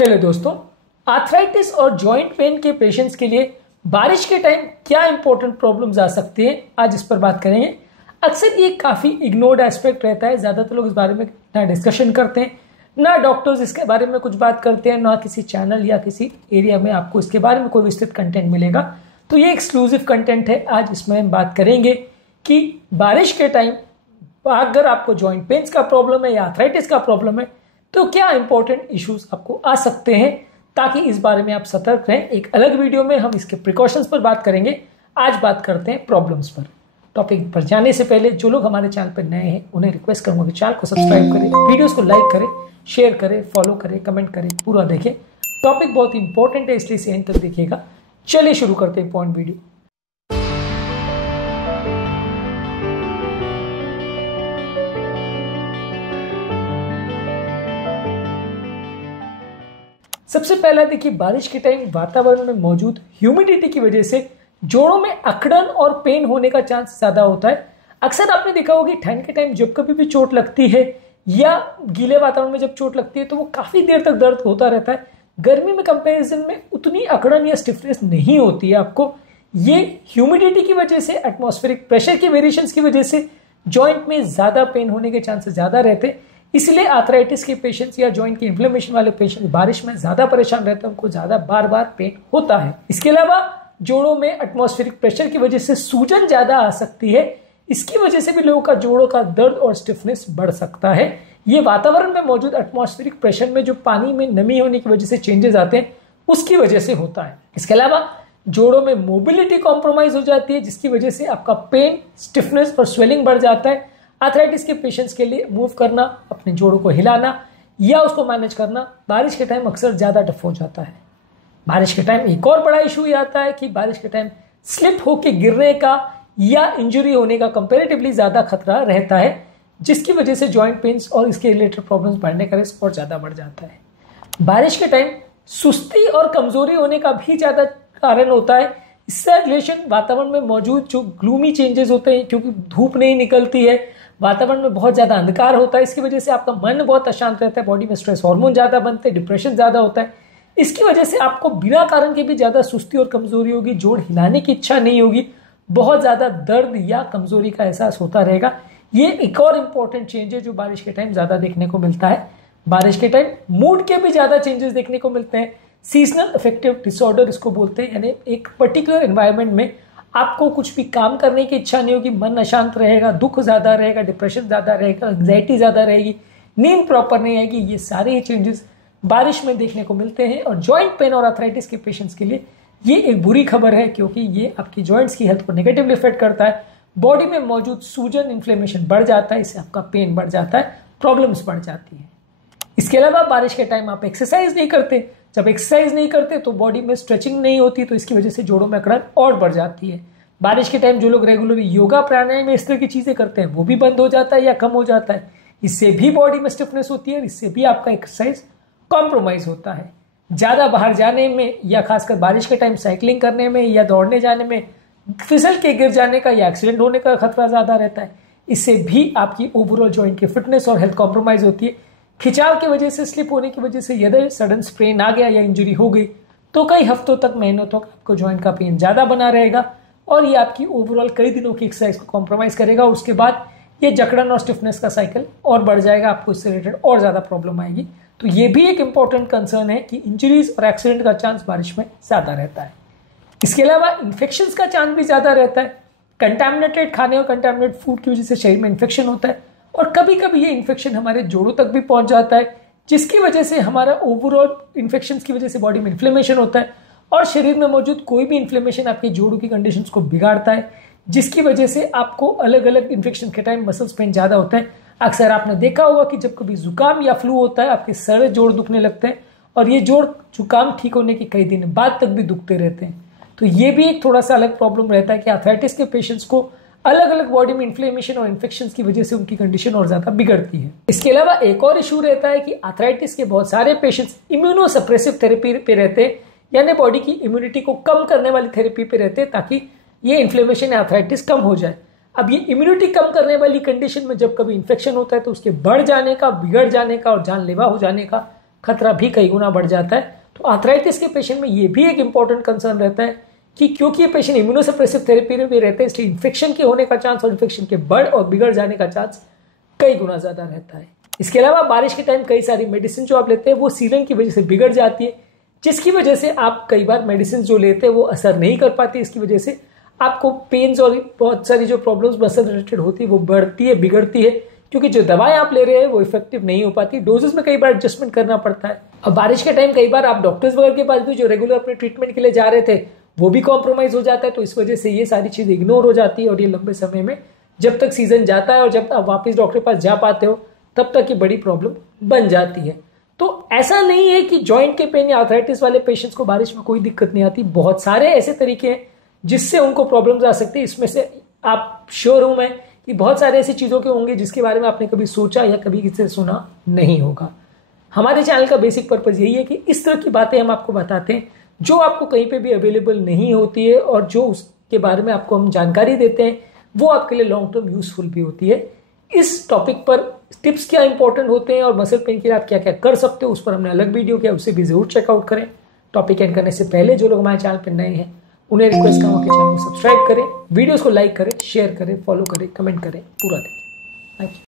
Hello दोस्तों, arthritis और joint pain के पेशेंट्स के लिए बारिश के टाइम क्या इंपॉर्टेंट प्रॉब्लम्स आ सकती हैं, आज इस पर बात करेंगे। अक्सर ये काफ़ी इग्नोर्ड एस्पेक्ट रहता है, ज़्यादातर लोग इस बारे में ना डिस्कशन करते हैं, ना डॉक्टर्स इसके बारे में कुछ बात करते हैं, ना किसी चैनल या किसी एरिया में आपको इसके बारे में कोई विस्तृत कंटेंट मिलेगा। तो ये एक्सक्लूसिव कंटेंट है, आज इसमें हम बात करेंगे कि बारिश के टाइम अगर आपको जॉइंट पेन्स का प्रॉब्लम है या आर्थराइटिस का प्रॉब्लम है तो क्या इंपॉर्टेंट इश्यूज आपको आ सकते हैं, ताकि इस बारे में आप सतर्क रहें। एक अलग वीडियो में हम इसके प्रिकॉशंस पर बात करेंगे, आज बात करते हैं प्रॉब्लम्स पर। टॉपिक पर जाने से पहले जो लोग हमारे चैनल पर नए हैं उन्हें रिक्वेस्ट करूंगा कि चैनल को सब्सक्राइब करें, वीडियोस को लाइक करें, शेयर करें, फॉलो करें, कमेंट करें, पूरा देखें। टॉपिक बहुत इंपॉर्टेंट है, इसलिए इसे एंड तक देखिएगा। चलिए शुरू करते हैं पॉइंट वीडियो। सबसे पहला देखिए, बारिश के टाइम वातावरण में मौजूद ह्यूमिडिटी की वजह से जोड़ों में अकड़न और पेन होने का चांस ज्यादा होता है। अक्सर आपने देखा होगा कि ठंड के टाइम जब कभी भी चोट लगती है या गीले वातावरण में जब चोट लगती है तो वो काफी देर तक दर्द होता रहता है। गर्मी में कंपैरिजन में उतनी अकड़न या स्टिफनेस नहीं होती है आपको। ये ह्यूमिडिटी की वजह से, एटमॉस्फेरिक प्रेशर की वेरिएशंस की वजह से जॉइंट में ज्यादा पेन होने के चांसेस ज्यादा रहते हैं। इसलिए आर्थराइटिस के पेशेंट्स या जॉइंट की इन्फ्लेमेशन वाले पेशेंट बारिश में ज्यादा परेशान रहते हैं, उनको ज्यादा बार बार पेन होता है। इसके अलावा जोड़ों में एटमॉस्फेरिक प्रेशर की वजह से सूजन ज्यादा आ सकती है। इसकी वजह से भी लोगों का जोड़ों का दर्द और स्टिफनेस बढ़ सकता है। ये वातावरण में मौजूद एटमॉस्फेरिक प्रेशर में जो पानी में नमी होने की वजह से चेंजेस आते हैं उसकी वजह से होता है। इसके अलावा जोड़ों में मोबिलिटी कॉम्प्रोमाइज हो जाती है, जिसकी वजह से आपका पेन, स्टिफनेस और स्वेलिंग बढ़ जाता है। आर्थराइटिस के पेशेंट्स के लिए मूव करना, अपने जोड़ों को हिलाना या उसको मैनेज करना बारिश के टाइम अक्सर ज़्यादा टफ हो जाता है। बारिश के टाइम एक और बड़ा इशू ये आता है कि बारिश के टाइम स्लिप होके गिरने का या इंजरी होने का कंपैरेटिवली ज़्यादा खतरा रहता है, जिसकी वजह से जॉइंट पेन्स और इसके रिलेटेड प्रॉब्लम्स बढ़ने का रिस्क और ज़्यादा बढ़ जाता है। बारिश के टाइम सुस्ती और कमजोरी होने का भी ज़्यादा कारण होता है। इससे रिलेशन वातावरण में मौजूद जो ग्लूमी चेंजेस होते हैं, क्योंकि धूप नहीं निकलती है, वातावरण में बहुत ज्यादा अंधकार होता है, इसकी वजह से आपका मन बहुत अशांत रहता है, बॉडी में स्ट्रेस हार्मोन ज्यादा बनते हैं, डिप्रेशन ज्यादा होता है। इसकी वजह से आपको बिना कारण के भी ज्यादा सुस्ती और कमजोरी होगी, जोड़ हिलाने की इच्छा नहीं होगी, बहुत ज्यादा दर्द या कमजोरी का एहसास होता रहेगा। ये एक और इंपॉर्टेंट चेंज है जो बारिश के टाइम ज्यादा देखने को मिलता है। बारिश के टाइम मूड के भी ज्यादा चेंजेस देखने को मिलते हैं। सीजनल अफेक्टिव डिसऑर्डर इसको बोलते हैं, यानी एक पर्टिकुलर एनवायरनमेंट में आपको कुछ भी काम करने की इच्छा नहीं होगी, मन अशांत रहेगा, दुख ज्यादा रहेगा, डिप्रेशन ज्यादा रहेगा, एंग्जाइटी ज्यादा रहेगी, नींद प्रॉपर नहीं आएगी। ये सारे ही चेंजेस बारिश में देखने को मिलते हैं और जॉइंट पेन और आर्थराइटिस के पेशेंट्स के लिए ये एक बुरी खबर है, क्योंकि ये आपकी जॉइंट्स की हेल्थ को नेगेटिवली इफेक्ट करता है। बॉडी में मौजूद सूजन, इन्फ्लेमेशन बढ़ जाता है, इससे आपका पेन बढ़ जाता है, प्रॉब्लम्स बढ़ जाती है। इसके अलावा बारिश के टाइम आप एक्सरसाइज नहीं करते, जब एक्सरसाइज नहीं करते तो बॉडी में स्ट्रेचिंग नहीं होती, तो इसकी वजह से जोड़ों में अकड़न और बढ़ जाती है। बारिश के टाइम जो लोग रेगुलरली योगा, प्राणायाम में इस तरह की चीजें करते हैं वो भी बंद हो जाता है या कम हो जाता है। इससे भी बॉडी में स्टिफनेस होती है, इससे भी आपका एक्सरसाइज कॉम्प्रोमाइज होता है। ज्यादा बाहर जाने में या खासकर बारिश के टाइम साइकिलिंग करने में या दौड़ने जाने में फिसल के गिर जाने का या एक्सीडेंट होने का खतरा ज्यादा रहता है। इससे भी आपकी ओवरऑल जॉइंट की फिटनेस और हेल्थ कॉम्प्रोमाइज होती है। खिंचाव की वजह से, स्लिप होने की वजह से यदि सडन स्प्रेन आ गया या इंजरी हो गई तो कई हफ्तों तक, महीनों तक आपको जॉइंट का पेन ज्यादा बना रहेगा और ये आपकी ओवरऑल कई दिनों की एक्सरसाइज को कॉम्प्रोमाइज करेगा। उसके बाद ये जकड़न और स्टिफनेस का साइकिल और बढ़ जाएगा, आपको इससे रिलेटेड और ज्यादा प्रॉब्लम आएगी। तो ये भी एक इंपॉर्टेंट कंसर्न है कि इंजरीज और एक्सीडेंट का चांस बारिश में ज्यादा रहता है। इसके अलावा इन्फेक्शंस का चांस भी ज्यादा रहता है। कंटैमिनेटेड खाने और कंटैमिनेटेड फूड की वजह से शरीर में इन्फेक्शन होता है और कभी कभी ये इन्फेक्शन हमारे जोड़ों तक भी पहुंच जाता है, जिसकी वजह से हमारा ओवरऑल इन्फेक्शन की वजह से बॉडी में इन्फ्लेमेशन होता है और शरीर में मौजूद कोई भी इन्फ्लेमेशन आपके जोड़ों की कंडीशंस को बिगाड़ता है, जिसकी वजह से आपको अलग अलग इन्फेक्शन के टाइम मसल्स पेन ज्यादा होता है। अक्सर आपने देखा होगा कि जब कभी जुकाम या फ्लू होता है आपके सर जोड़ दुखने लगते हैं और ये जोड़ जुकाम ठीक होने के कई दिन बाद तक भी दुखते रहते हैं। तो ये भी एक थोड़ा सा अलग प्रॉब्लम रहता है कि आर्थराइटिस के पेशेंट्स को अलग अलग बॉडी में इन्फ्लेमेशन और इन्फेक्शंस की वजह से उनकी कंडीशन और ज्यादा बिगड़ती है। इसके अलावा एक और इशू रहता है कि आर्थराइटिस के बहुत सारे पेशेंट्स इम्यूनोसप्रेसिव थेरेपी पे रहते हैं, यानी बॉडी की इम्यूनिटी को कम करने वाली थेरेपी पे रहते हैं ताकि ये इन्फ्लेमेशन आर्थराइटिस कम हो जाए। अब ये इम्यूनिटी कम करने वाली कंडीशन में जब कभी इन्फेक्शन होता है तो उसके बढ़ जाने का, बिगड़ जाने का और जानलेवा हो जाने का खतरा भी कई गुना बढ़ जाता है। तो आर्थराइटिस के पेशेंट में ये भी एक इंपॉर्टेंट कंसर्न रहता है कि क्योंकि ये पेशेंट इम्यूनोसप्रेसिव थेरेपी में भी रहते हैं, इसलिए इन्फेक्शन के होने का चांस और इन्फेक्शन के बढ़ और बिगड़ जाने का चांस कई गुना ज़्यादा रहता है। इसके अलावा बारिश के टाइम कई सारी मेडिसिन जो आप लेते हैं वो सीलन की वजह से बिगड़ जाती है, जिसकी वजह से आप कई बार मेडिसिन जो लेते हैं वो असर नहीं कर पाती। इसकी वजह से आपको पेन्स और बहुत सारी जो प्रॉब्लम्स मसल रिलेटेड होती है वो बढ़ती है, बिगड़ती है, क्योंकि जो दवाएं आप ले रहे हैं वो इफेक्टिव नहीं हो पाती। डोजेस में कई बार एडजस्टमेंट करना पड़ता है। अब बारिश के टाइम कई बार आप डॉक्टर्स वगैरह के पास भी जो रेगुलर अपने ट्रीटमेंट के लिए जा रहे थे वो भी कॉम्प्रोमाइज हो जाता है। तो इस वजह से ये सारी चीज़ इग्नोर हो जाती है और ये लंबे समय में जब तक सीजन जाता है और जब आप वापस डॉक्टर के पास जा पाते हो तब तक ये बड़ी प्रॉब्लम बन जाती है। तो ऐसा नहीं है कि जॉइंट के पेन या आर्थराइटिस वाले पेशेंट्स को बारिश में कोई दिक्कत नहीं आती। बहुत सारे ऐसे तरीके हैं जिससे उनको प्रॉब्लम्स आ सकती है। इसमें से आप श्योर हूं मैं कि बहुत सारे ऐसी चीज़ों के होंगे जिसके बारे में आपने कभी सोचा या कभी किसी से सुना नहीं होगा। हमारे चैनल का बेसिक पर्पज़ यही है कि इस तरह की बातें हम आपको बताते हैं जो आपको कहीं पे भी अवेलेबल नहीं होती है, और जो उसके बारे में आपको हम जानकारी देते हैं वो आपके लिए लॉन्ग टर्म यूजफुल भी होती है। इस टॉपिक पर टिप्स क्या इंपॉर्टेंट होते हैं और मसल पेन के लिए आप क्या क्या कर सकते हो उस पर हमने अलग वीडियो किया, उसे भी जरूर चेकआउट करें। टॉपिक एंड करने से पहले जो लोग हमारे चैनल पर नए हैं उन्हें रिक्वेस्ट करूँगा कि चैनल को सब्सक्राइब करें, वीडियोस को लाइक करें, शेयर करें, फॉलो करें, कमेंट करें, पूरा देखें। Thank you.